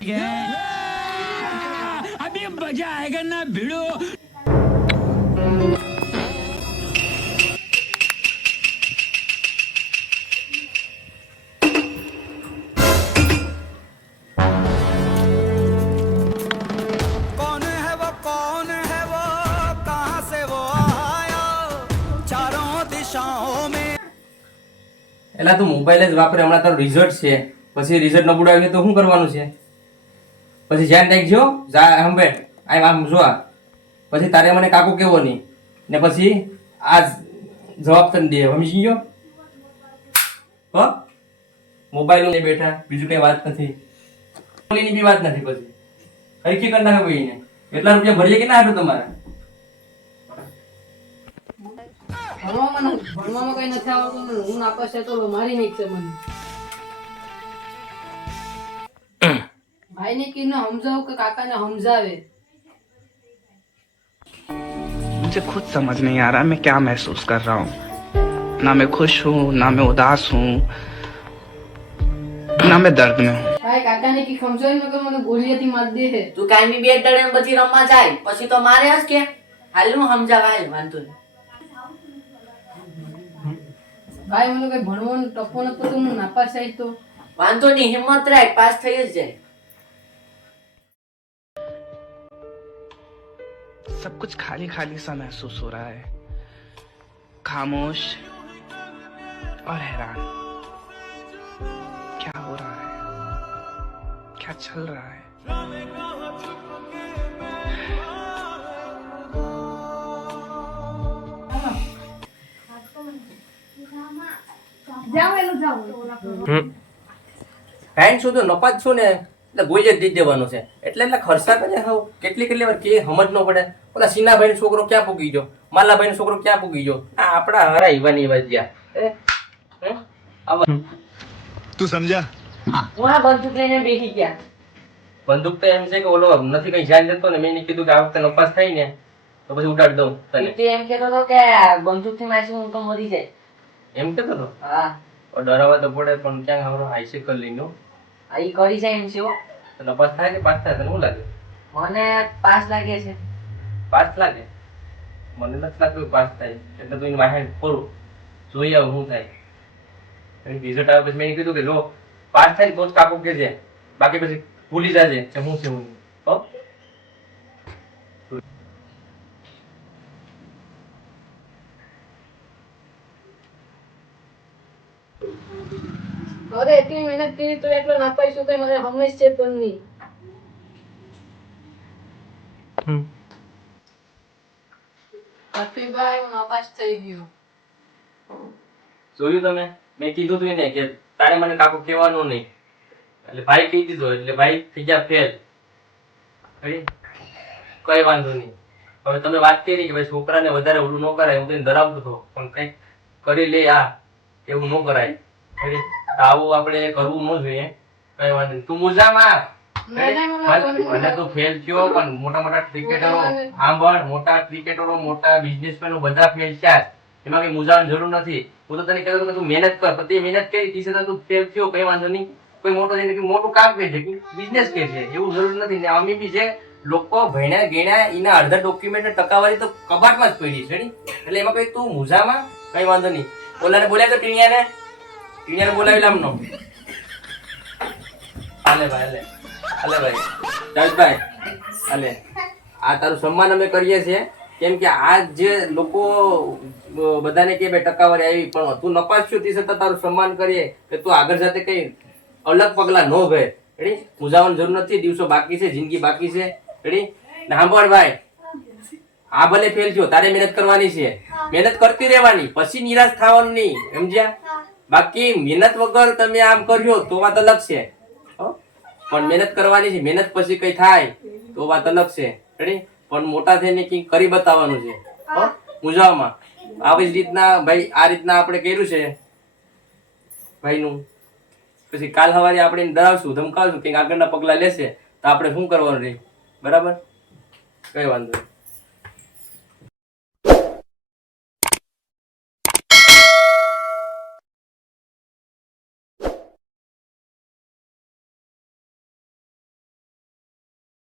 अभी मजा आएगा ना भिड़ो। એલા તું મોબાઈલ જ વાપરે, હમણાં તારું રિઝલ્ટ છે, પછી રિઝલ્ટ નબળું આવ્યું તો શું કરવાનું છે? પછી ધ્યાન રાખજો, સાંભળ આમ જો, પછી તારે મને કાકુ કેવો નહીં ને પછી આ જવાબ તને દે, સમજી ગયો? હો મોબાઈલ લઈ બેઠા, બીજું કઈ વાત નથી, ની બી વાત નથી, પછી હરખી કરી નાખે ભાઈ ને. એટલા રૂપિયા ભરીએ કે ના હાટું તમારે? ભણવામાં કઈ નથી આવડતું, હું નાપાસ છે તો મારી નહીં છે મને. ભાઈને કીને સમજાવું કે કાકાને સમજાવે? मुझे खुद समझ नहीं आ रहा मैं क्या महसूस कर रहा हूँ. ना मैं खुश हूँ, ना मैं उदास हूँ, ना मैं दर्द में हूँ. ભાઈ કાકાને કી સમજાવે ને કે મને ગોળીયાથી માર દે છે. તું કાયમી બે દડે ને પછી રમવા જાય, પછી તો મારે હસ કે હાલ હું સમજાવા હાલ વાંધો નહીં. ભાઈ મને કઈ ભણવાનું ટપો ન તો હું નાપાસ થાય તો વાંધો નહીં, હિંમત રાખ, પાસ થઈ જ જાય. सब कुछ खाली खाली सा महसूस हो रहा है, खामोश और हैरान. क्या हो रहा है, क्या चल रहा है? ફાઈન શું તો નપાસ છું ને એટલે ગોઈ જ દીધ દેવાનું છે, એટલે ખર્ચા કરે હાવ કેટલી વાર કે સમજ ન પડે. ઓલા સીનાભાઈ નો છોકરો ક્યાં પૂગી ગયો, માલાભાઈ નો છોકરો ક્યાં પૂગી ગયો, આ આપડા હરા ઈવાની વાજ્યા. તું સમજા? હું આ બંદૂક લઈને બેસી ગયા. બંદૂક તો એમ છે કે ઓલો નથી કઈ ધ્યાન દેતો ને, મેં કીધું કે આ વખતે નપાસ થાય ને તો પછી ઉડાડી દઉં તને. તે એમ કહેતો હતો કે બંદૂક થી મારી હું તો મરી જાય એમ કેતો હતો? હા ડરાવા તો પડે, પણ ક્યાં ખબર આઈસાઈકલ લઈને આ ઈ કરી જાય એમ છે હો. નપાસ થાય કે પાસ થાય, તને શું લાગે? મને પાસ લાગે છે. પાસ લાગે? મને નથી લાગતું પાસ થાય, એટલે તું માહે ખોરું જોઈ આવ શું થાય. રિઝલ્ટ આવે પછી મેં કીધું કે જો પાસ થાય તો જ કાકો કે છે, બાકી પછી ભૂલી જાજે કે હું છે હું. હો અરે એટલી મહેનત કરી તો એટલો નાપાસ છું કઈ મને હંમેશ છે પણ નહીં. ભાઈ હું નાપાસ થઈ ગયો. જોયું તમે? મેં કીધું તું ને કે તારે મને કાકો કહેવાનું નહીં, એટલે ભાઈ કહી દીધો એટલે ભાઈ થઈ ગયા ફેલ. કઈ વાંધો નહીં. હવે તમે વાત કરી કે ભાઈ છોકરાને વધારે ઓલું ન કરાય, હું તને ધરાવતો હતો પણ કઈક કરી લે, આ એવું ન કરાય. આવું આપણે કરવું ન જોઈએ. કઈ વાંધો નહીં, તું મુજામાં ભલે તું ફેલ થયો પણ મોટા મોટા ક્રિકેટરો સાંભળ, મોટા ક્રિકેટરો મોટા બિઝનેસમેનો બધા ફેલ થયા, એમાં કઈ મુજાવાની જરૂર નથી. હું તો તને કહેતો કે તું મહેનત કર, પણ તે મહેનત કરી તી છતાં તું ફેલ થયો, કઈ વાંધો નહીં. કોઈ મોટો જઈને મોટું કામ કરે છે, બિઝનેસ કરે છે, એવું જરૂર નથી. ને અમે બી છે લોકો ભણ્યા ગણ્યા એના અડધા ડોક્યુમેન્ટ ટકાવારી તો કબાટમાં જ પડી છે, એટલે એમાં કઈ તું મુજામાં કઈ વાંધો નહીં. ઓલાને બોલ્યા તો ટીણિયાને બોલાવી લામનો. હાલે ભાઈ, હાલે ભાઈ જાવેદભાઈ, હાલે. આ તારું સન્માન અમે કરીએ છીએ, કેમ કે આ જે લોકો બધાને કે ભાઈ ટકાવારી આવી, પણ તું નપાસ છું તે છતાં તારું સન્માન કરીએ કે તું આગળ જાતે કઈ અલગ પગલા ન ભરે. રેડી, મૂંઝાવાની જરૂર નથી, દિવસો બાકી છે, જિંદગી બાકી છે. રેડી ને સાંભળ ભાઈ, આ ભલે ફેલ થયો, તારે મહેનત કરવાની છે, મહેનત કરતી રહેવાની, પછી નિરાશ થવાનું નહીં, સમજ્યા? બાકી મહેનત વગર તમે આમ કર્યો તો વાત અલગ છે, પણ મહેનત કરવાની છે. મહેનત પછી કઈ થાય તો વાત અલગ છે. રેડી, પણ મોટા થઈને કઈ કરી બતાવવાનું છે. મૂંઝાવામાં આવી જ રીતના ભાઈ, આ રીતના આપણે કર્યું છે ભાઈનું. પછી કાલ સવારે આપણે ડરાવશું, ધમકાવશું, કંઈક આગળના પગલા લેશે તો આપણે શું કરવાનું રહી. બરાબર, કઈ વાંધો નહીં.